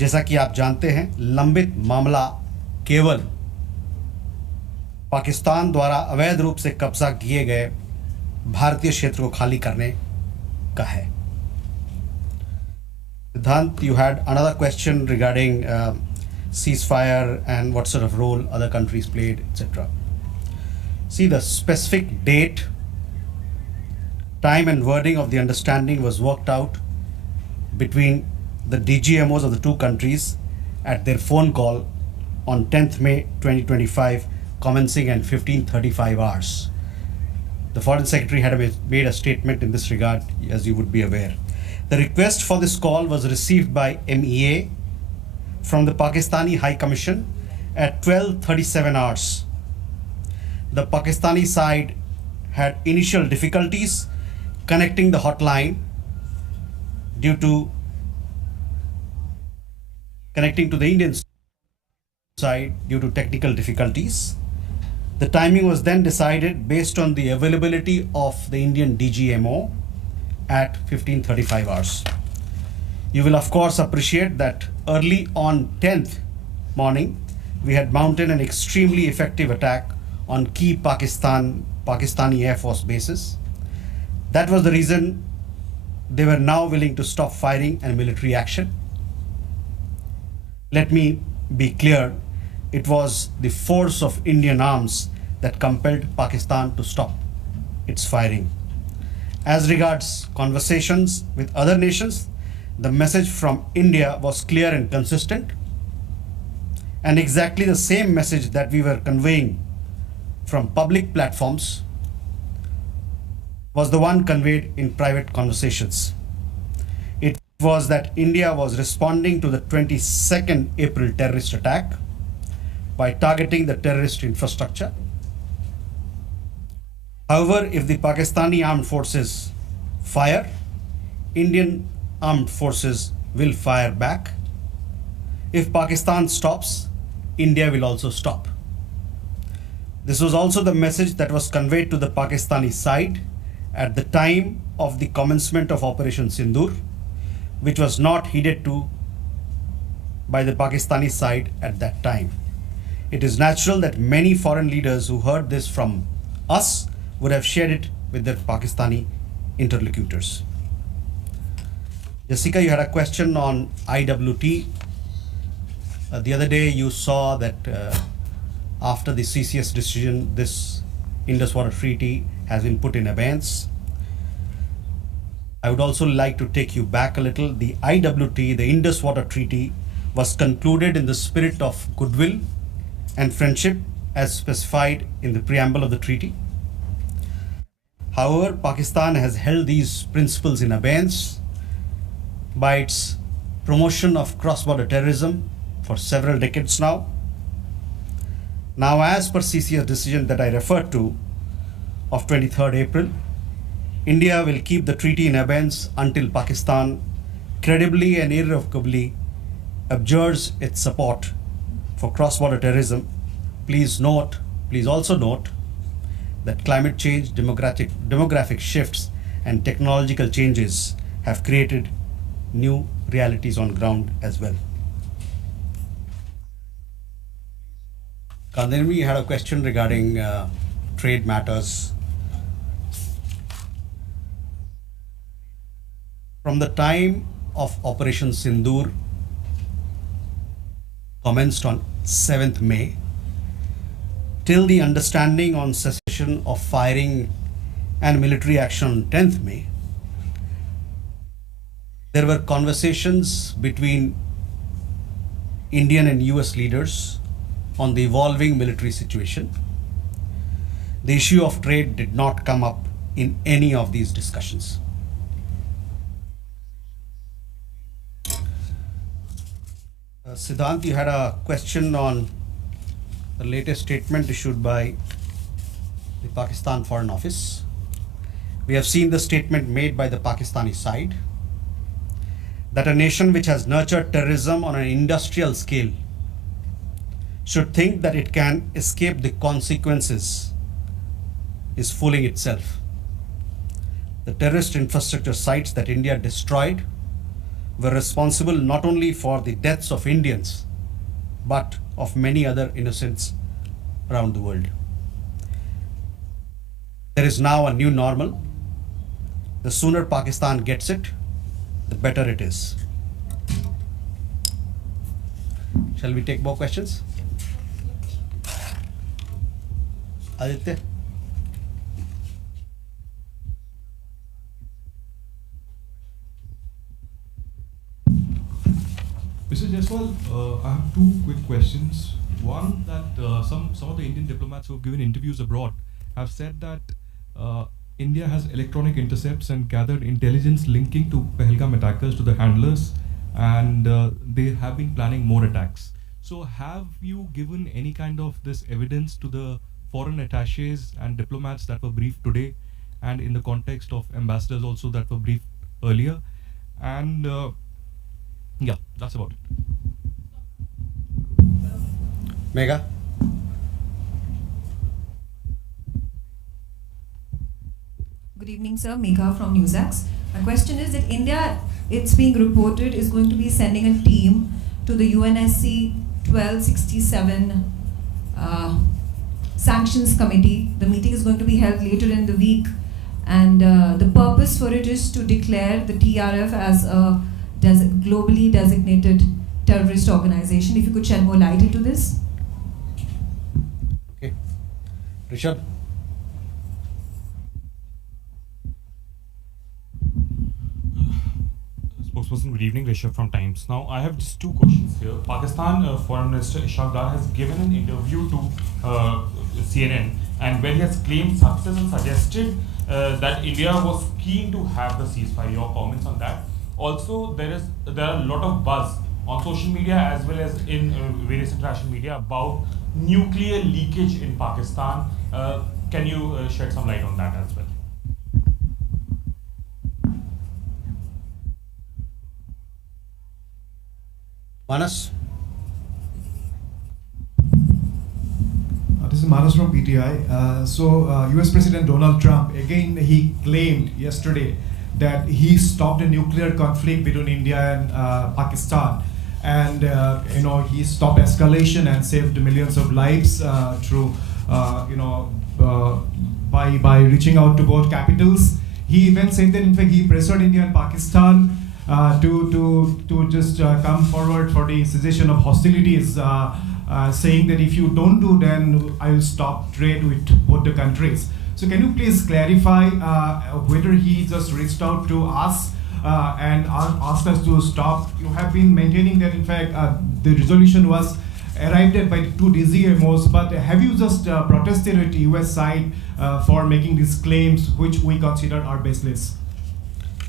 जैसा कि आप जानते हैं, लंबित मामला केवल पाकिस्तान द्वारा अवैध रूप से कब्जा किए गए भारतीय क्षेत्र को खाली करने का है. Siddhant, you had another question regarding ceasefire and what sort of role other countries played, etc. See, the specific date, time and wording of the understanding was worked out between the DGMOs of the two countries at their phone call on 10th May 2025, commencing at 15:35 hours. The Foreign Secretary had made a statement in this regard, as you would be aware. The request for this call was received by MEA from the Pakistani High Commission at 12:37 hours. The Pakistani side had initial difficulties connecting the hotline due to connecting to the Indian side due to technical difficulties. The timing was then decided based on the availability of the Indian DGMO at 15:35 hours. You will of course appreciate that early on 10th morning, we had mounted an extremely effective attack on key Pakistani Air Force bases. That was the reason they were now willing to stop firing and military action. Let me be clear, it was the force of Indian arms that compelled Pakistan to stop its firing. As regards conversations with other nations, the message from India was clear and consistent, and exactly the same message that we were conveying from public platforms was the one conveyed in private conversations. It was that India was responding to the 22nd April terrorist attack by targeting the terrorist infrastructure. However, if the Pakistani armed forces fire, Indian armed forces will fire back. If Pakistan stops, India will also stop. This was also the message that was conveyed to the Pakistani side at the time of the commencement of Operation Sindoor, which was not heeded to by the Pakistani side at that time. It is natural that many foreign leaders who heard this from us would have shared it with their Pakistani interlocutors. Jessica, you had a question on IWT. The other day you saw that after the CCS decision, this Indus Water Treaty has been put in abeyance. I would also like to take you back a little. The IWT, the Indus Water Treaty, was concluded in the spirit of goodwill and friendship as specified in the preamble of the treaty. However, Pakistan has held these principles in abeyance by its promotion of cross-border terrorism for several decades now. Now, as per CCS decision that I referred to of 23rd April, India will keep the treaty in abeyance until Pakistan credibly and irrevocably abjures its support for cross-border terrorism. Please also note that climate change, demographic shifts, and technological changes have created new realities on ground as well. Kandirmi, you had a question regarding trade matters. From the time of Operation Sindoor commenced on 7th May till the understanding on cessation of firing and military action on 10th May, there were conversations between Indian and US leaders on the evolving military situation. The issue of trade did not come up in any of these discussions. Siddhant, you had a question on the latest statement issued by the Pakistan Foreign Office. We have seen the statement made by the Pakistani side that a nation which has nurtured terrorism on an industrial scale should think that it can escape the consequences is fooling itself. The terrorist infrastructure sites that India destroyed were responsible not only for the deaths of Indians, but of many other innocents around the world. There is now a new normal. The sooner Pakistan gets it, the better it is. Shall we take more questions? Aditya? Mr. Jaiswal, I have two quick questions. One, that some of the Indian diplomats who have given interviews abroad have said that India has electronic intercepts and gathered intelligence linking to Pahalgam attackers to the handlers, and they have been planning more attacks. So have you given any kind of this evidence to the foreign attaches and diplomats that were briefed today, and in the context of ambassadors also that were briefed earlier? And yeah, that's about it. Megha? Good evening, sir. Megha from NewsAx. My question is that India, it's being reported, is going to be sending a team to the UNSC 1267 Sanctions Committee. The meeting is going to be held later in the week, and the purpose for it is to declare the TRF as a globally designated terrorist organization. If you could shed more light into this. Okay. Rishabh? Spokesperson, good evening. Rishabh from Times. Now, I have just two questions here. Pakistan Foreign Minister Ishaq Dar has given an interview to CNN, and where he has claimed success and suggested that India was keen to have the ceasefire. Your comments on that? Also, there are a lot of buzz on social media as well as in various international media about nuclear leakage in Pakistan. Can you shed some light on that as well? Manas? This is Manas from PTI. US President Donald Trump, again, he claimed yesterday that he stopped a nuclear conflict between India and Pakistan. And, he stopped escalation and saved millions of lives through, by reaching out to both capitals. He even said that, in fact, he pressured India and Pakistan to just come forward for the cessation of hostilities, saying that if you don't do, then I will stop trade with both the countries. So can you please clarify whether he just reached out to us and asked us to stop? You have been maintaining that, in fact, the resolution was arrived at by two DZMOs, but have you just protested at the US side for making these claims, which we consider are baseless?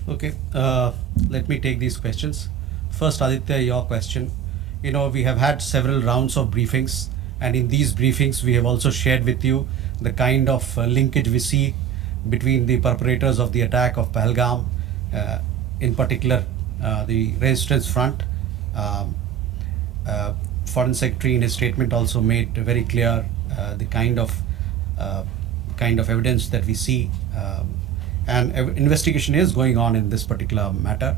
Okay, let me take these questions. First, Aditya, your question. We have had several rounds of briefings, and in these briefings, we have also shared with you the kind of linkage we see between the perpetrators of the attack of Pahalgam, in particular the Resistance Front. Foreign Secretary in his statement also made very clear the kind of evidence that we see, and investigation is going on in this particular matter.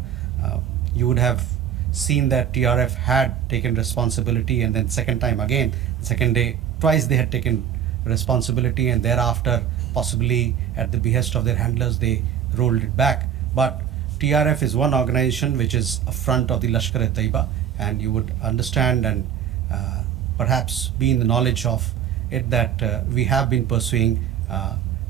You would have seen that TRF had taken responsibility, and then second day, twice they had taken responsibility, and thereafter, possibly at the behest of their handlers, they rolled it back. But TRF is one organization which is a front of the Lashkar-e-Taiba, and you would understand and perhaps be in the knowledge of it that we have been pursuing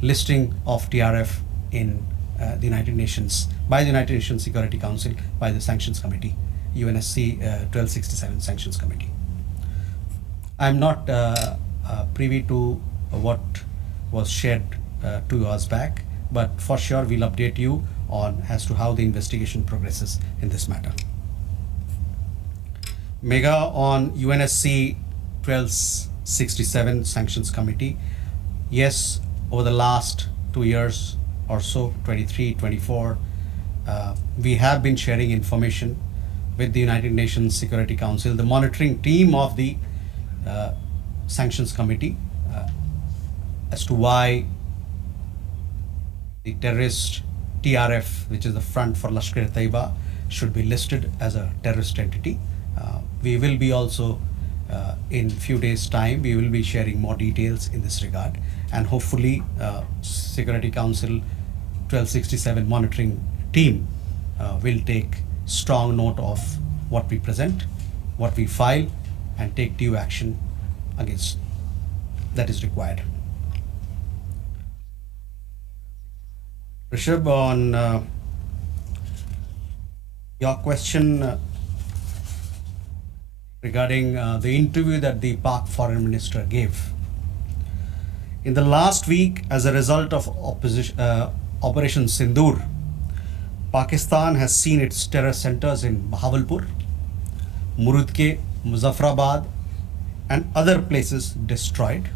listing of TRF in the United Nations, by the United Nations Security Council, by the Sanctions Committee, UNSC 1267 Sanctions Committee. I'm not privy to what was shared 2 hours back, but for sure we'll update you on as to how the investigation progresses in this matter. Megha, on UNSC 1267 Sanctions Committee, yes, over the last 2 years or so, 23, 24, we have been sharing information with the United Nations Security Council, the monitoring team of the Sanctions Committee, as to why the terrorist TRF, which is the front for Lashkar-e-Taiba, should be listed as a terrorist entity. We will be also, in few days' time, we will be sharing more details in this regard, and hopefully Security Council 1267 monitoring team will take strong note of what we present, what we file, and take due action against that is required. Rishabh, on your question regarding the interview that the Pak Foreign Minister gave. In the last week, as a result of Operation Sindoor, Pakistan has seen its terror centers in Bahawalpur, Murudke, Muzaffarabad, and other places destroyed.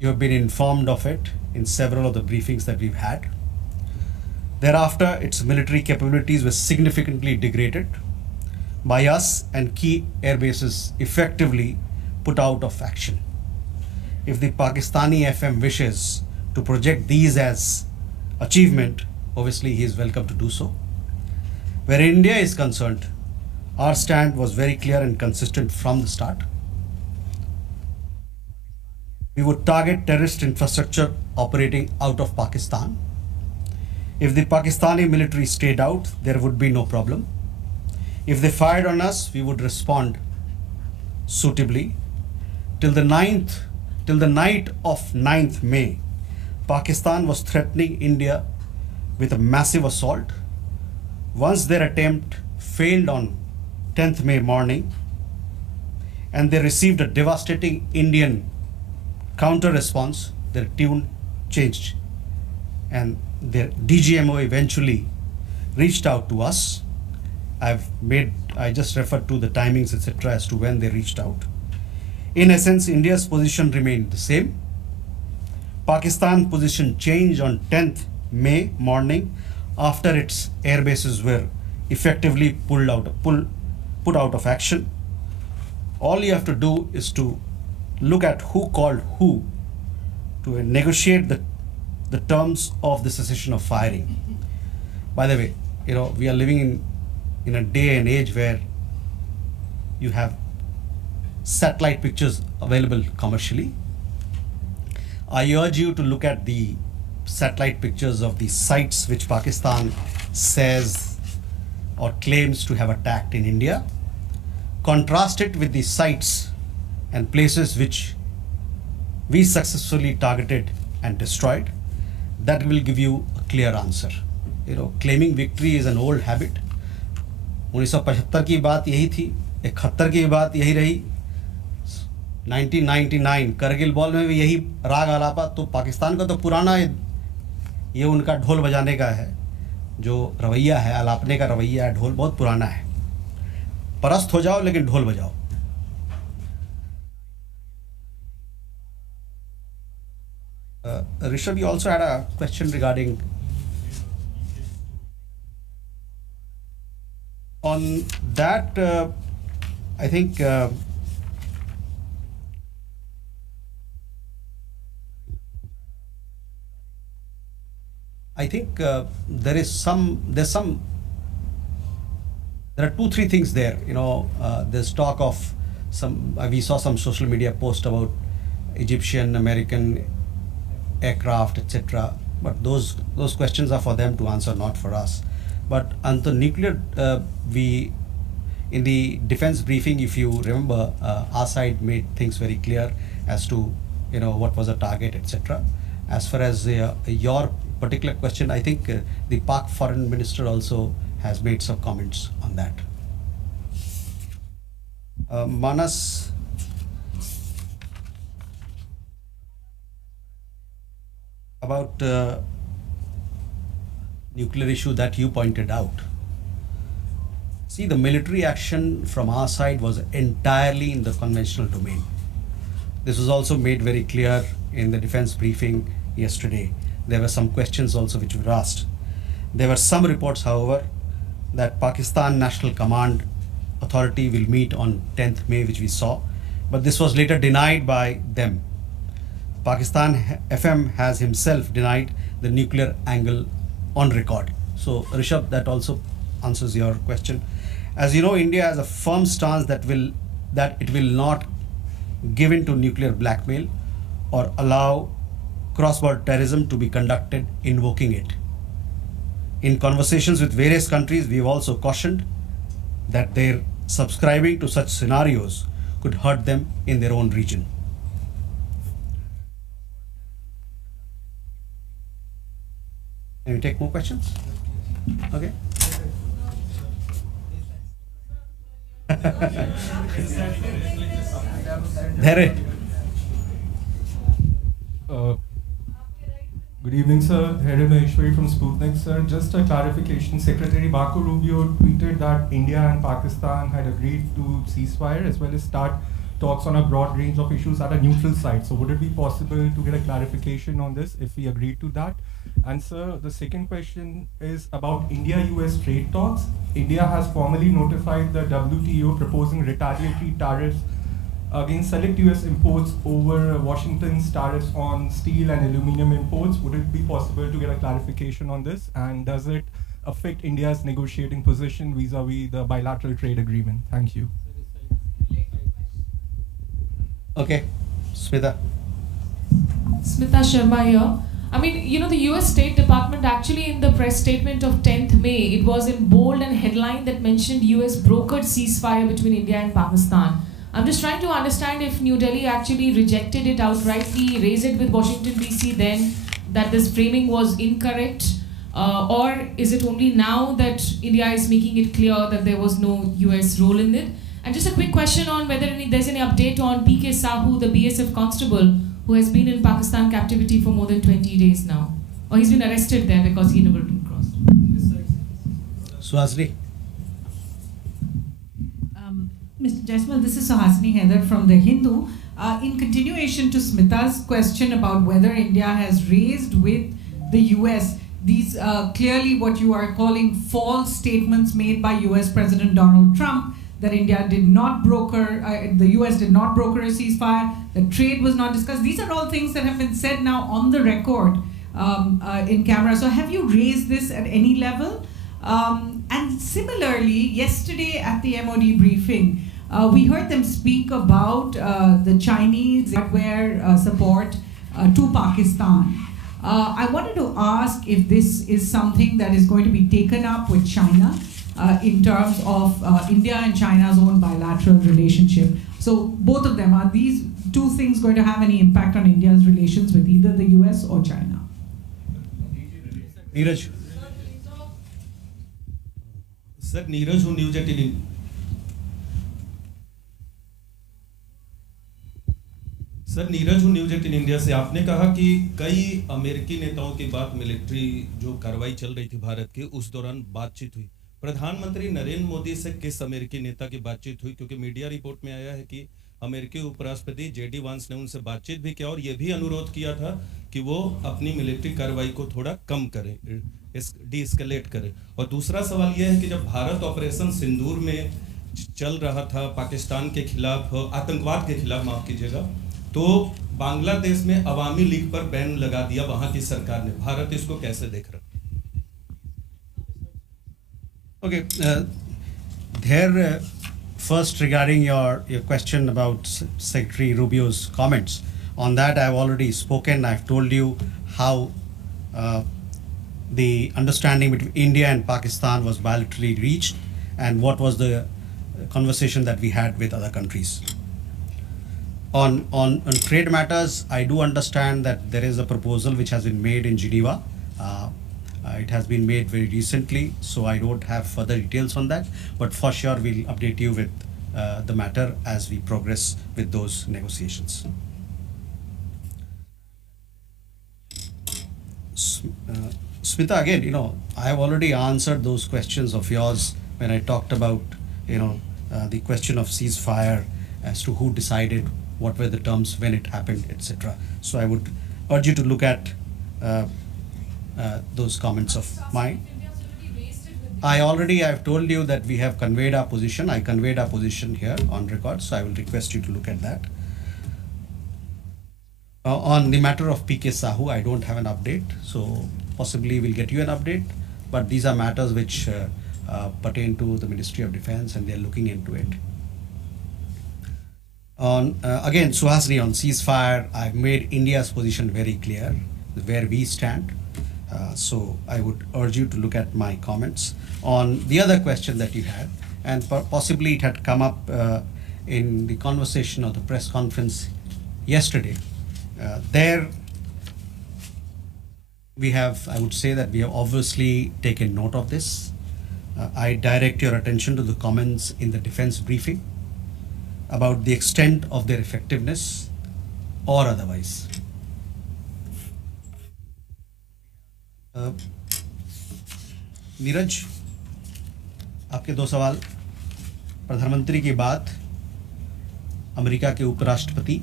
You have been informed of it in several of the briefings that we've had. Thereafter, its military capabilities were significantly degraded by us, and key air bases effectively put out of action. If the Pakistani FM wishes to project these as achievement, obviously he is welcome to do so. Where India is concerned, our stand was very clear and consistent from the start. We would target terrorist infrastructure operating out of Pakistan. If the Pakistani military stayed out, there would be no problem. If they fired on us, we would respond suitably. Till the night of 9th May, Pakistan was threatening India with a massive assault. Once their attempt failed on 10th May morning, and they received a devastating Indian counter response, their tune changed, and their DGMO eventually reached out to us. I just referred to the timings, etc., as to when they reached out. In essence, India's position remained the same. Pakistan position changed on 10th May morning after its air bases were effectively put out of action. All you have to do is to look at who called who to negotiate the terms of the cessation of firing. By the way, we are living in a day and age where you have satellite pictures available commercially. I urge you to look at the satellite pictures of the sites which Pakistan says or claims to have attacked in India. Contrast it with the sites and places which we successfully targeted and destroyed. That will give you a clear answer. Claiming victory is an old habit. 1975 की बात यही थी, 71 की बात यही रही, 1999 Kargil ball में भी यही राग आलापा. तो पाकिस्तान का तो पुराना ये उनका ढोल बजाने का है, जो रवैया है, आलापने का रवैया है, ढोल बहुत पुराना है. परस्त हो जाओ लेकिन ढोल बजाओ. Rishabh, you also had a question regarding on that. I think there are 2-3 things there. There's talk of we saw some social media post about Egyptian, American aircraft, etc. But those questions are for them to answer, not for us. But on the nuclear, in the defense briefing, if you remember, our side made things very clear as to what was the target, etc. As far as your particular question, I think the Pak Foreign Minister also has made some comments on that. Manas, about nuclear issue that you pointed out. See, the military action from our side was entirely in the conventional domain. This was also made very clear in the defense briefing yesterday. There were some questions also which were asked. There were some reports, however, that Pakistan National Command Authority will meet on 10th May, which we saw, but this was later denied by them. Pakistan FM has himself denied the nuclear angle on record. So Rishabh, that also answers your question. As you know, India has a firm stance that it will not give in to nuclear blackmail or allow cross-border terrorism to be conducted invoking it. In conversations with various countries, we have also cautioned that their subscribing to such scenarios could hurt them in their own region. Can we take more questions? Okay. There. Good evening, sir. Here Maheshwari from Sputnik, sir. Just a clarification. Secretary Marco Rubio tweeted that India and Pakistan had agreed to ceasefire as well as start talks on a broad range of issues at a neutral site. So would it be possible to get a clarification on this if we agreed to that? And sir, the second question is about India-US trade talks. India has formally notified the WTO proposing retaliatory tariffs against select US imports over Washington's tariffs on steel and aluminum imports. Would it be possible to get a clarification on this? And does it affect India's negotiating position vis-a-vis the bilateral trade agreement? Thank you. Okay, Smita. Smita Sharma here. I mean, you know, the US State Department actually in the press statement of 10th May, it was in bold and headline that mentioned US brokered ceasefire between India and Pakistan. I'm just trying to understand if New Delhi actually rejected it outrightly, raised it with Washington DC then, that this framing was incorrect, or is it only now that India is making it clear that there was no US role in it? And just a quick question on whether there's any update on PK Sahu, the BSF constable, who has been in Pakistan captivity for more than 20 days now. Or he's been arrested there because he never been crossed. Suhasini. Mr. Jaiswal, this is Suhasini Haidar from The Hindu. In continuation to Smita's question about whether India has raised with the US these clearly what you are calling false statements made by US President Donald Trump, that India did not broker, the US did not broker a ceasefire, that trade was not discussed. These are all things that have been said now on the record in camera. So have you raised this at any level? And similarly, yesterday at the MOD briefing, we heard them speak about the Chinese hardware support to Pakistan. I wanted to ask if this is something that is going to be taken up with China in terms of India and China's own bilateral relationship. So both of them, are these two things going to have any impact on India's relations with either the US or China? Neeraj. Sir, Neeraj who News 18. Sir Neeraj हूँ news 18 India से। आपने कहा कि कई अमेरिकी नेताओं के बाद मिलिट्री जो कार्रवाई चल रही थी भारत की उस दौरान बातचीत हुई। प्रधानमंत्री नरेंद्र मोदी से किस अमेरिकी नेता की बातचीत हुई? क्योंकि मीडिया रिपोर्ट में आया है कि अमेरिकी उपराष्ट्रपति जेडी वांस ने उनसे बातचीत भी किया और ये भी अनुरोध किया था कि वो अपनी मिलिट्री कार्रवाई को थोड़ा कम करें, डी-एस्केलेट करें। और दूसरा सवाल यह है कि जब भारत ऑपरेशन सिंदूर में चल रहा था पाकिस्तान के खिलाफ, आतंकवाद के खिलाफ माफ कीजिएगा, तो बांग्लादेश में अवामी लीग पर बैन लगा दिया वहां की सरकार ने। भारत इसको कैसे देख रहा? Okay, there first regarding your question about Secretary Rubio's comments, on that I've already spoken. I've told you how the understanding between India and Pakistan was bilaterally reached and what was the conversation that we had with other countries. On trade matters, I do understand that there is a proposal which has been made in Geneva. It has been made very recently, so I don't have further details on that, but for sure we'll update you with the matter as we progress with those negotiations. Smita, again, I have already answered those questions of yours when I talked about, the question of ceasefire as to who decided, what were the terms, when it happened, etc. So I would urge you to look at those comments of mine. I've told you that we have conveyed our position. I conveyed our position here on record, so I will request you to look at that. On the matter of PK Sahu, I don't have an update, so possibly we'll get you an update. but these are matters which pertain to the Ministry of Defense, and they are looking into it. On again, Suhasini, on ceasefire, I've made India's position very clear, where we stand. So I would urge you to look at my comments. On the other question that you had, and possibly it had come up in the conversation of the press conference yesterday, there we have, I would say that we have obviously taken note of this. I direct your attention to the comments in the defense briefing about the extent of their effectiveness or otherwise. Neeraj, आपके दो सवाल। प्रधानमंत्री की बात America के उपराष्ट्रपति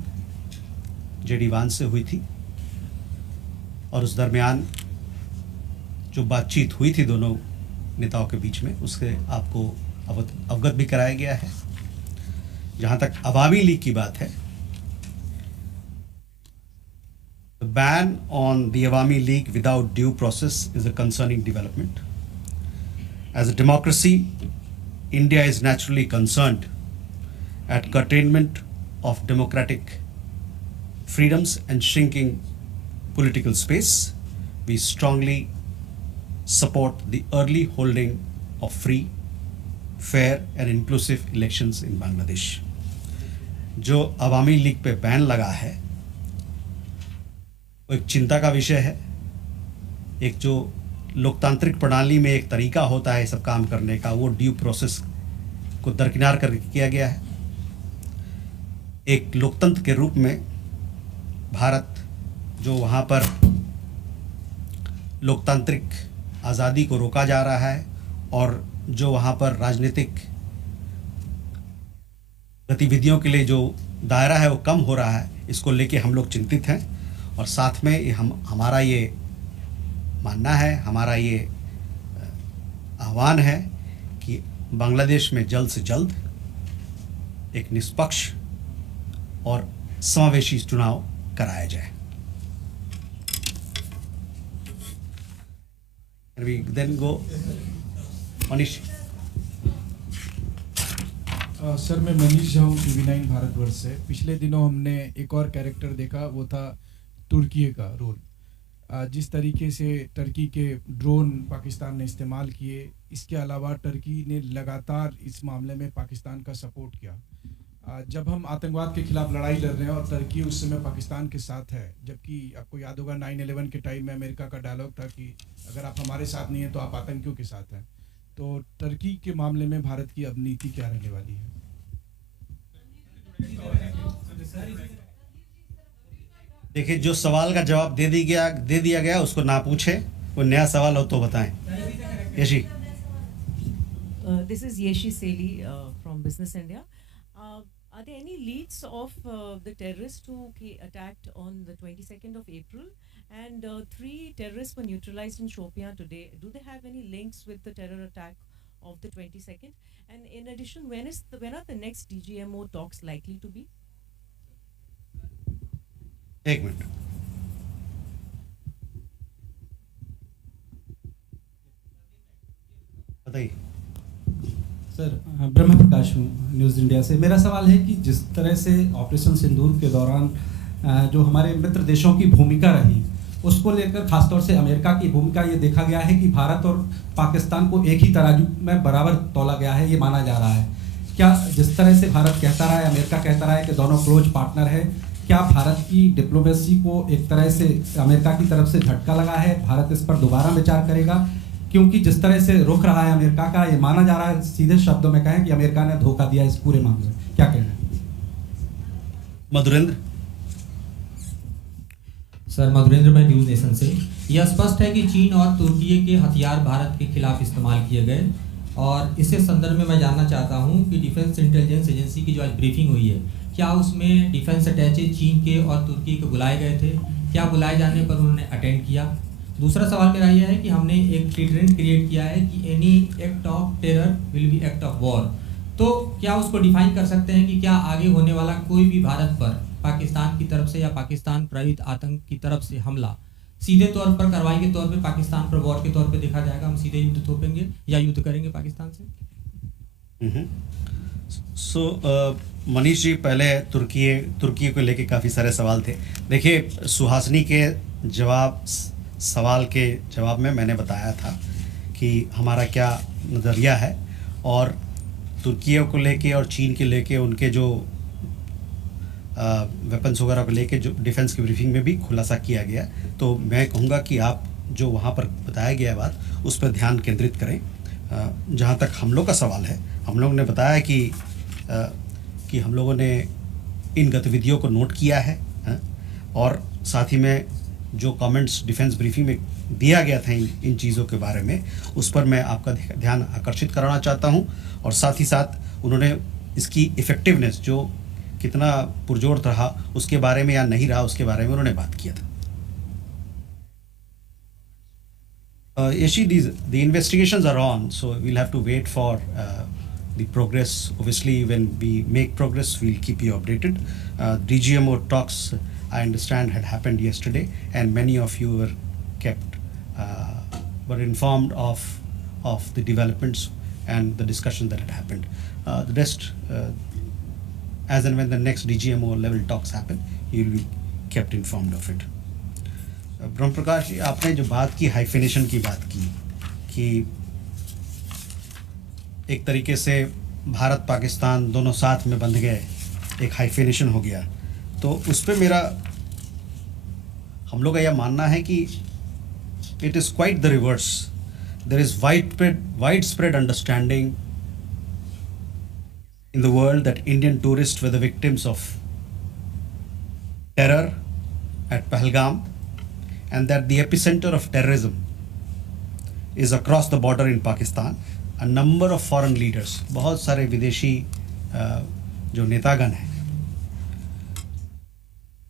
JD वांस से हुई थी, और उस दरमियान जो बातचीत हुई थी दोनों नेताओं के बीच में, उससे आपको अवगत भी कराया गया है। जहाँ तक अवामी लीग की बात है, the ban on the Awami League without due process is a concerning development. As a democracy, India is naturally concerned at curtailment of democratic freedoms and shrinking political space. We strongly support the early holding of free, fair and inclusive elections in Bangladesh. जो अवामी league पे ban लगा है वो एक चिंता का विषय है। एक जो लोकतांत्रिक प्रणाली में एक तरीका होता है सब काम करने का, वो ड्यू प्रोसेस को दरकिनार करके किया गया है। एक लोकतंत्र के रूप में भारत जो वहाँ पर लोकतांत्रिक आज़ादी को रोका जा रहा है और जो वहाँ पर राजनीतिक गतिविधियों के लिए जो दायरा है वो कम हो रहा है, इसको लेके हम लोग चिंतित हैं। और साथ में हमारा ये मानना है, हमारा ये आह्वान है कि बांग्लादेश में जल्द से जल्द एक निष्पक्ष और समावेशी चुनाव कराया जाए। And we then go Manish. Sir, मैं मनीष झा हूँ, TV9 भारतवर्ष से। पिछले दिनों हमने एक और कैरेक्टर देखा, वो था तुर्की का रोल। जिस तरीके से टर्की के ड्रोन पाकिस्तान ने इस्तेमाल किए, इसके अलावा टर्की ने लगातार इस मामले में पाकिस्तान का सपोर्ट किया। जब हम आतंकवाद के खिलाफ लड़ाई लड़ रहे हैं और टर्की उस समय पाकिस्तान के साथ है, जबकि आपको याद होगा 9/11 के टाइम में अमेरिका का डायलॉग था कि अगर आप हमारे साथ नहीं हैं तो आप आतंकियों के साथ हैं। तो टर्की के मामले में भारत की अब नीति क्या रहने वाली है? देखिए, जो सवाल का जवाब दे दिया गया उसको ना पूछे, कोई नया सवाल हो तो बताएं। Yeshi. This is Yeshi Seli from Business India. Are there any leads of the terrorists who attacked on the 22nd of April? And 3 terrorists were neutralized in Shopian today. Do they have any links with the terror attack of the 22nd? And in addition, when are the next DGMO talks likely to be? एक minute. बताइए sir. ब्रह्म प्रकाश हूँ, news India से। मेरा सवाल है कि जिस तरह से ऑपरेशन सिंदूर के दौरान जो हमारे मित्र देशों की भूमिका रही, उसको लेकर खासतौर से अमेरिका की भूमिका ये देखा गया है कि भारत और पाकिस्तान को एक ही तराजू में बराबर तौला गया है, ये माना जा रहा है। क्या जिस तरह से भारत कहता रहा है, अमेरिका कहता रहा है कि दोनों क्लोज पार्टनर है, क्या भारत की डिप्लोमेसी को एक तरह से अमेरिका की तरफ से झटका लगा है? भारत इस पर दोबारा विचार करेगा? क्योंकि जिस तरह से रुख रहा है अमेरिका का, ये माना जा रहा है, सीधे शब्दों में कहें कि अमेरिका ने धोखा दिया इस पूरे मामले में। क्या कहना है? मधुरेंद्र। सर, मधुरेंद्र मैं न्यूज़ नेशन से। यह स्पष्ट है कि चीन और तुर्की के हथियार भारत के खिलाफ इस्तेमाल किए गए, और इसी संदर्भ में मैं जानना चाहता हूं कि डिफेंस इंटेलिजेंस एजेंसी की जो आज ब्रीफिंग हुई है, क्या उसमें डिफेंस अटैचे चीन के और तुर्की के बुलाए गए थे? क्या बुलाए जाने पर उन्होंने अटेंड किया? दूसरा सवाल मेरा यह है कि हमने एक ट्रेंड क्रिएट किया है कि any act of terror will be act of war, तो क्या उसको डिफाइन कर सकते हैं कि क्या आगे होने वाला कोई भी भारत पर पाकिस्तान की तरफ से या पाकिस्तान प्रेरित आतंक की तरफ से हमला सीधे तौर पर कार्रवाई के तौर पे पाकिस्तान पर वॉर के तौर पे देखा जाएगा, हम सीधे युद्ध थोपेंगे या युद्ध करेंगे पाकिस्तान से? मनीष जी, पहले तुर्की को लेके काफ़ी सारे सवाल थे. देखिए, सुहासिनी के सवाल के जवाब में मैंने बताया था कि हमारा क्या नज़रिया है, और तुर्की को लेके और चीन के लेके उनके जो वेपन्स वगैरह को लेके जो डिफेंस की ब्रीफिंग में भी खुलासा किया गया. तो मैं कहूँगा कि आप जो वहाँ पर बताया गया बात उस पर ध्यान केंद्रित करें. जहाँ तक हम लोग का सवाल है, हम लोग ने बताया कि हम लोगों ने इन गतिविधियों को नोट किया है, और साथ ही में जो कमेंट्स डिफेंस ब्रीफिंग में दिया गया था इन चीज़ों के बारे में, उस पर मैं आपका ध्यान आकर्षित कराना चाहता हूं. और साथ ही साथ उन्होंने इसकी इफ़ेक्टिवनेस जो कितना पुरजोर रहा उसके बारे में या नहीं रहा उसके बारे में उन्होंने बात किया था. Yeshi, the investigations are on, so we'll have to wait for the progress. Obviously, when we make progress, we'll keep you updated. DGMO talks, I understand, had happened yesterday, and many of you were informed of the developments and the discussion that had happened. The rest, as and when the next DGMO level talks happen, you'll be kept informed of it. ब्रह्म प्रकाश जी, आपने जो बात की hyphenation की बात की कि एक तरीके से भारत पाकिस्तान दोनों साथ में बंध गए, एक हाइफिनेशन हो गया, तो उस पर मेरा हम लोग का यह मानना है कि it is quite the reverse. There is widespread understanding in the world that Indian tourists were the victims of terror at Pahalgam, and that the epicenter of terrorism is across the border in Pakistan. A number of foreign leaders, बहुत सारे विदेशी जो नेतागण हैं,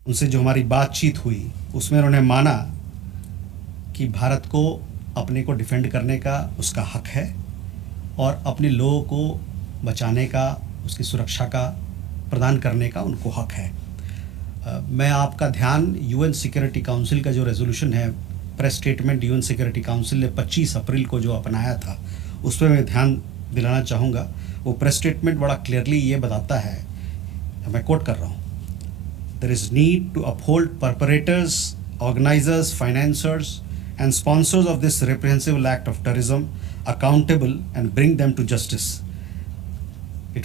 उनसे जो हमारी बातचीत हुई उसमें उन्होंने माना कि भारत को अपने को डिफेंड करने का उसका हक है और अपने लोगों को बचाने का, उसकी सुरक्षा का प्रदान करने का उनको हक है. मैं आपका ध्यान UN सिक्योरिटी काउंसिल का जो रेजोल्यूशन है, press statement UN security council ने 25 अप्रैल को जो अपनाया था, उस पर मैं ध्यान दिलाना चाहूँगा. वो प्रेस स्टेटमेंट बड़ा क्लियरली ये बताता है, मैं कोट कर रहा हूँ, there is need to uphold perpetrators, organisers, financiers and sponsors of this reprehensible act of terrorism accountable and bring them to justice. It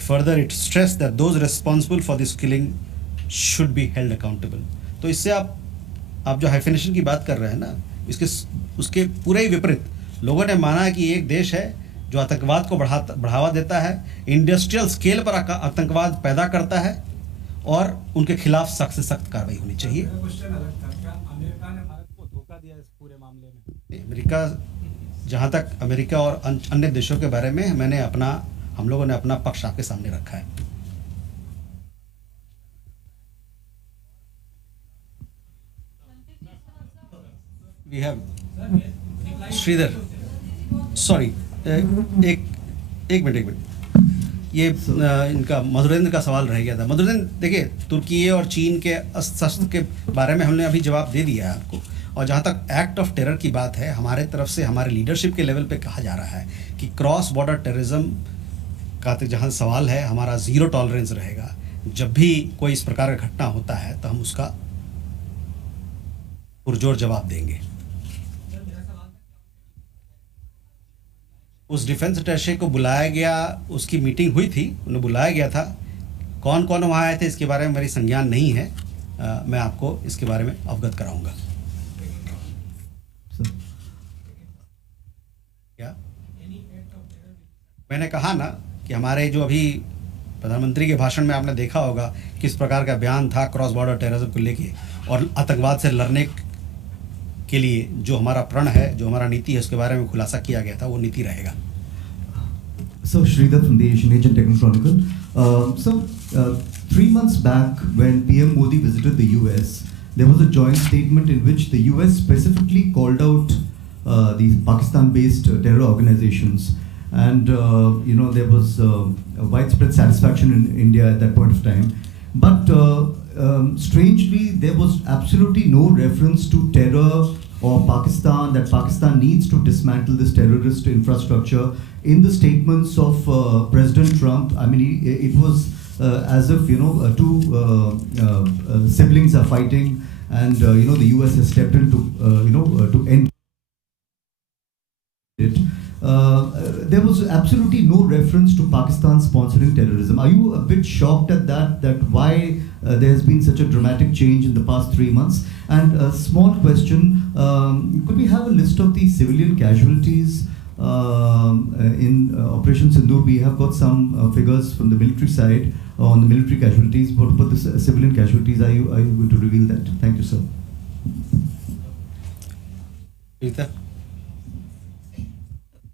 stressed that those responsible for this killing should be held accountable. तो इससे आप जो hyphenation की बात कर रहे हैं ना, उसके पूरे ही विपरीत लोगों ने माना है कि एक देश है जो आतंकवाद को बढ़ावा देता है, इंडस्ट्रियल स्केल पर आतंकवाद पैदा करता है, और उनके खिलाफ सख्त से सख्त कार्रवाई होनी चाहिए. अमेरिका ने भारत को धोखा दिया इस पूरे मामले में. अमेरिका, जहाँ तक अमेरिका और अन्य देशों के बारे में हम लोगों ने अपना पक्ष आपके सामने रखा है. We have श्रीधर, सॉरी, एक मिनट, ये इनका मधुरेंद्र का सवाल रह गया था. मधुरेंद्र, देखिए, तुर्की और चीन के अस्त्र के बारे में हमने अभी जवाब दे दिया है आपको, और जहाँ तक एक्ट ऑफ टेरर की बात है, हमारे तरफ से हमारे लीडरशिप के लेवल पे कहा जा रहा है कि क्रॉस बॉर्डर टेररिज्म का जहाँ सवाल है, हमारा ज़ीरो टॉलरेंस रहेगा. जब भी कोई इस प्रकार का घटना होता है तो हम उसका पुरजोर जवाब देंगे. उस डिफेंस अटैचे को बुलाया गया, उसकी मीटिंग हुई थी, उन्हें बुलाया गया था. कौन कौन वहाँ आए थे इसके बारे में मेरी संज्ञान नहीं है, मैं आपको इसके बारे में अवगत कराऊंगा. क्या मैंने कहा ना कि हमारे जो अभी प्रधानमंत्री के भाषण में आपने देखा होगा किस प्रकार का बयान था क्रॉस बॉर्डर टेररिज्म को लेके, और आतंकवाद से लड़ने के लिए जो हमारा प्रण है, जो हमारा नीति है, उसके बारे में खुलासा किया गया था. वो नीति रहेगा. So Sridhar from the Asian Age and Techno Chronicle. 3 months back, when PM Modi visited the US, there was a joint statement in which the US specifically called out these Pakistan-based terror organizations, and there was widespread satisfaction in India at that point of time. But strangely, there was absolutely no reference to terror or Pakistan, that Pakistan needs to dismantle this terrorist infrastructure. In the statements of President Trump, I mean, it was as if, two siblings are fighting, and, the US has stepped in to end it. There was absolutely no reference to Pakistan sponsoring terrorism. Are you a bit shocked at that why there has been such a dramatic change in the past 3 months? And a small question, could we have a list of the civilian casualties in Operation Sindoor? We have got some figures from the military side on the military casualties. What about the civilian casualties? Are you going to reveal that? Thank you, sir. Rita?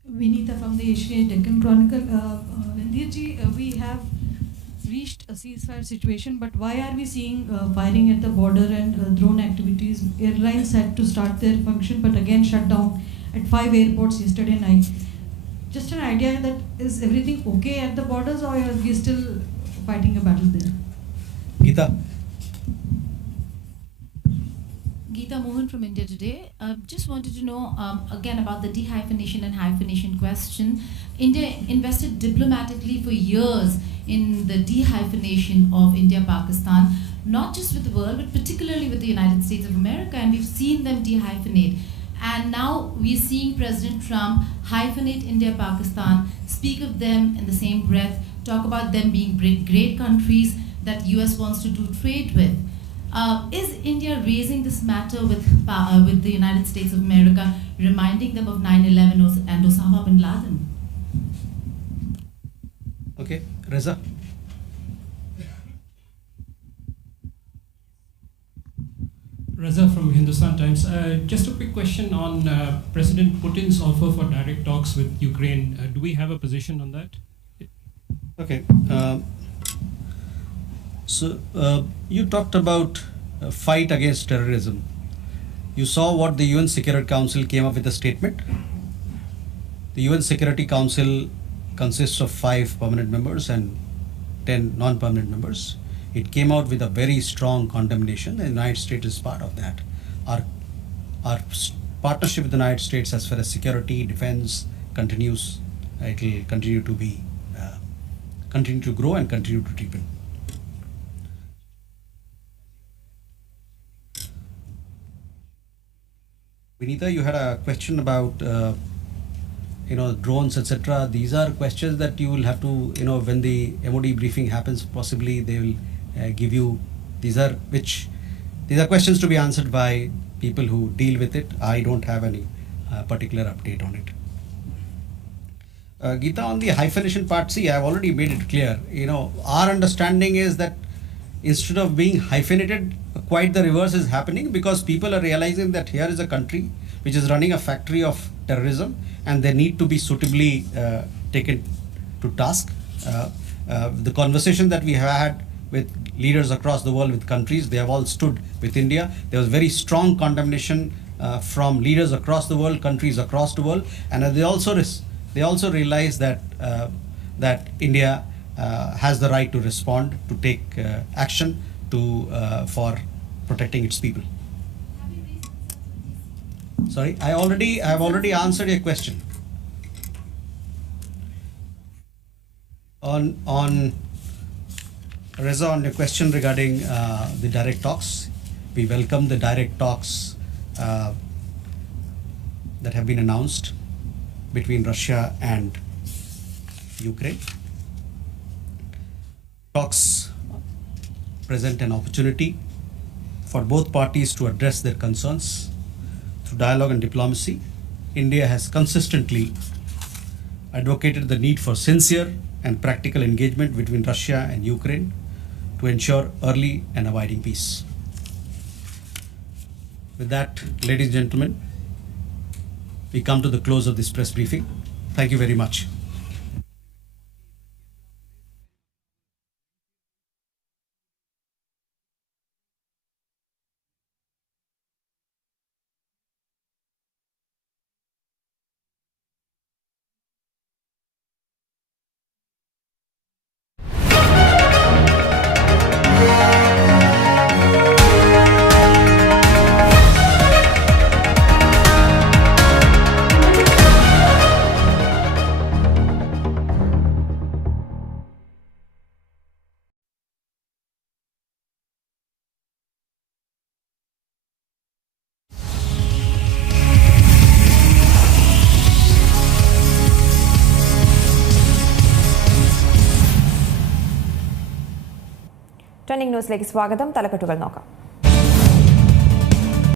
Vinita from the Asian Deccan Chronicle. Randirji, we have reached a ceasefire situation, but why are we seeing firing at the border and drone activities? Airlines had to start their function, but again shut down at 5 airports yesterday night. Just an idea that is everything okay at the borders, or are we still fighting a battle there? Geeta? Geeta Mohan from India Today. Just wanted to know again about the dehyphenation and hyphenation question. India invested diplomatically for years in the dehyphenation of India-Pakistan, not just with the world, but particularly with the United States of America, and we've seen them dehyphenate. And now we're seeing President Trump hyphenate India-Pakistan, speak of them in the same breath, talk about them being great countries that US wants to do trade with. Is India raising this matter with the United States of America, reminding them of 9/11 and Osama bin Laden? Okay, Reza? Reza from Hindustan Times. Just a quick question on President Putin's offer for direct talks with Ukraine. Do we have a position on that? Okay. So you talked about fight against terrorism. You saw what the UN Security Council came up with a statement. The UN Security Council consists of 5 permanent members and 10 non-permanent members. It came out with a very strong condemnation. The United States is part of that. Our partnership with the United States as far as security, defense continues. It will continue to be, continue to grow and continue to deepen. Vinita, you had a question about drones, etc. These are questions that you will have to, when the MOD briefing happens, possibly they will give you. These are questions to be answered by people who deal with it. I don't have any particular update on it. Geeta, on the hyphenation part, see, I've already made it clear. Our understanding is that instead of being hyphenated, quite the reverse is happening, because people are realizing that here is a country which is running a factory of terrorism, and they need to be suitably taken to task. The conversation that we have had with leaders across the world, with countries, they have all stood with India. There was very strong condemnation from leaders across the world, countries across the world, and they also realize that that India has the right to respond, to take action for protecting its people. Sorry, I have already answered your question. On Reza, on your question regarding the direct talks, we welcome the direct talks that have been announced between Russia and Ukraine. Talks present an opportunity for both parties to address their concerns through dialogue and diplomacy. India has consistently advocated the need for sincere and practical engagement between Russia and Ukraine to ensure early and abiding peace. With that, ladies and gentlemen, we come to the close of this press briefing. Thank you very much. Trending ന്യൂസിലേക്ക് സ്വാഗതം. തലക്കെട്ടുകൾ നോക്കാം.